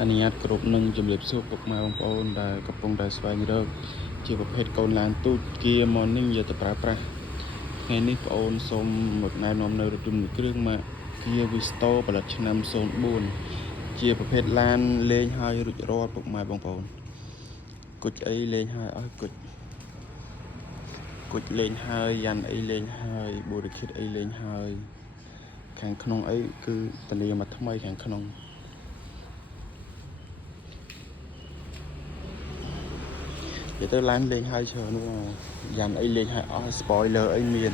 អនុញ្ញាតគ្រប់នឹងជំរាបសួរពុកម៉ែបងប្អូនដែលកំពុងតែស្វែងរកជាប្រភេទកូនឡានទូក Kia Morning យកទៅប្រើប្រាស់ថ្ងៃនេះបងប្អូនសូមមកណែនាំនៅរថយន្តមួយគ្រឿងម៉ាក Kia Visto ផលិតឆ្នាំ04ជាប្រភេទឡានលេងហើយរួចរាល់ពុកម៉ែបងប្អូនគុជអីលេងហើយអស់គុជលេងហើយយ៉ាន់អីលេងហើយបូរីខិតអីលេងហើយខាងក្នុងអីគឺតលាមកថ្មីខាងក្នុងនិយាយទៅឡានលេងហើយច្រើននោះយ៉ាន់អីលេងហើយអស់ spoiler អីមាន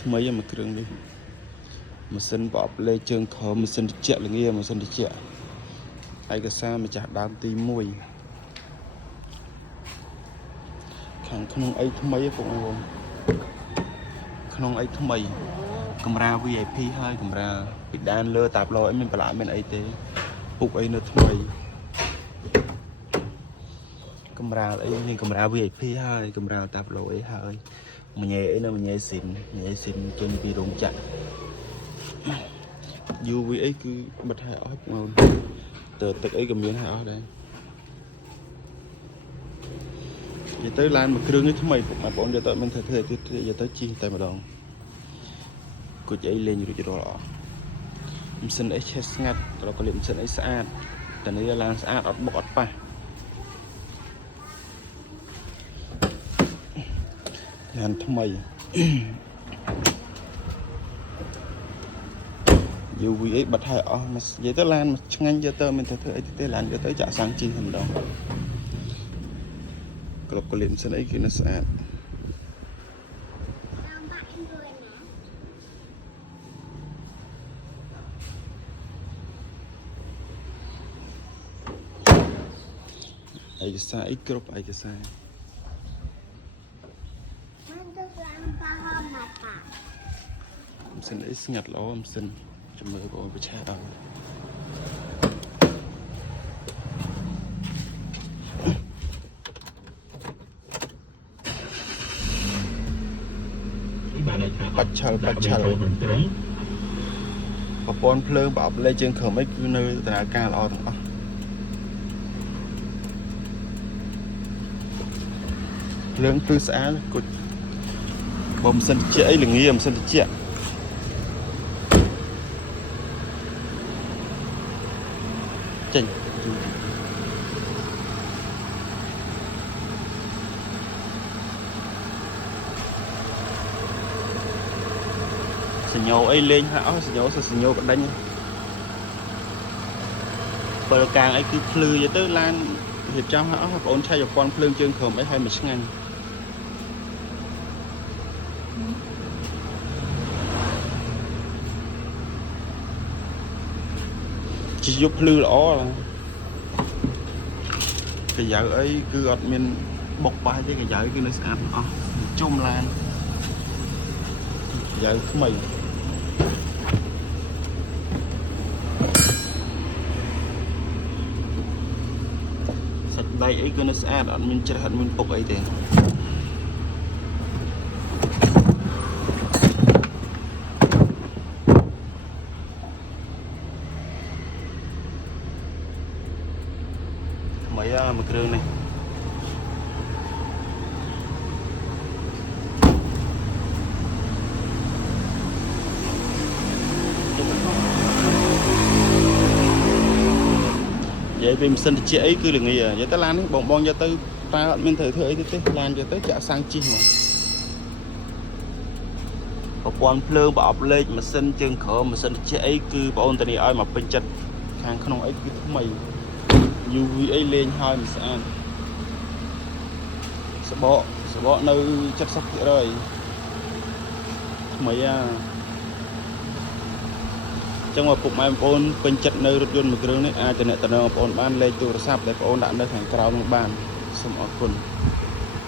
ថ្មីមួយគ្រឿងនេះម៉ាស៊ីនប្រអប់លេខជើងក្រោមម៉ាស៊ីនត្រជាក់ល្ងាម៉ាស៊ីនត្រជាក់ឯកសារម្ចាស់ដើមទី1ខាងក្នុងអីថ្មីពុកបងប្អូនក្នុងអីថ្មីកម្រា VIP ហើយកម្រាពីដានលើតាប់លោអីមានប្រឡាក់មានអីទេពុកអីនៅថ្មីកម្រាលអីមានកម្រា VIP ហើយកម្រាលតាប់លោអីហើយមញ៉េអីនៅមញ៉េស៊ីនចេញពីរោងចក្រ UV អីគឺបិទហើយអស់បងតើទឹកអីក៏មានហើយអស់ដែរនិយាយទៅឡានមួយគ្រឿងនេះថ្មីបងប្អូនយកទៅមិនធ្វើទៀតយកទៅជិះតែម្ដងគុជអីលេងរួចរាល់អស់ម៉ាស៊ីនអីឆេះស្ងាត់ត្រូវក៏លាបម៉ាស៊ីនអីស្អាតតែនេះឡានស្អាតអត់បុកអត់ប៉ះឡានថ្មី UV អីបិទហើយអស់និយាយទៅឡានឆ្ងាញ់យកទៅមិនធ្វើអីទេឡានយកទៅចាក់សាំងជិះតែម្ដងគ្រប់កលិមសិនអីគឺនៅស្អាតឯកសារអីគ្រប់ឯកសារម៉ាស៊ីនអីស្ងាត់ល្អម៉ាស៊ីនចាំមើលបងប្រឆាដល់បាច់ឆលប្រព័ន្ធភ្លើងប្រអប់លេខជើងក្រោមអីគឺនៅដំណើរការល្អទាំងអស់ភ្លើងគឺស្អាតគុជបើម៉ាស៊ីនត្រជាក់អីល្ងាម៉ាស៊ីនត្រជាក់ចេញសញ្ញោអីលេងហើយអស់សញ្ញោបដិញពលកាងអីគឺភ្លឺទៅឡានរៀបចំហើយអស់បងប្អូនឆៃប្រព័ន្ធភ្លើងជើងក្រោមអីឲ្យមកឆ្ងាញ់ជាយកភ្លឺល្អកាយ៉ៅអីគឺអត់មានបុកប៉ះទេកាយ៉ៅគឺនៅស្អាតអស់ជុំឡានកាយ៉ៅថ្មីសាច់ដែកអីគឺនៅស្អាតអត់មានច្រេះអត់មានពុកអីទេថ្មីមួយគ្រឿងនេះនិយាយពីម៉ាស៊ីនត្រជាក់អីគឺល្ងានិយាយទៅឡាននេះបងយកទៅប្រើអត់មានត្រូវធ្វើអីទេឡានយកទៅចាក់សាំងជិះហ្មងប្រព័ន្ធភ្លើងប្រអប់លេខម៉ាស៊ីនជើងក្រោមម៉ាស៊ីនត្រជាក់អីគឺបងអូនតានេះឲ្យមកពេញចិត្តខាងក្នុងអីគឺថ្មី UV អីលេងហើយមិនស្អាតសបកនៅ 70% ថ្មីចឹងមកពុកម៉ែបងប្អូនពេញចិត្តនៅរថយន្តមួយគ្រឿងនេះអាចតំណែងបងប្អូនបានលេខទូរស័ព្ទដែលបងប្អូនដាក់នៅខាងក្រោមនោះបានសូមអរគុណ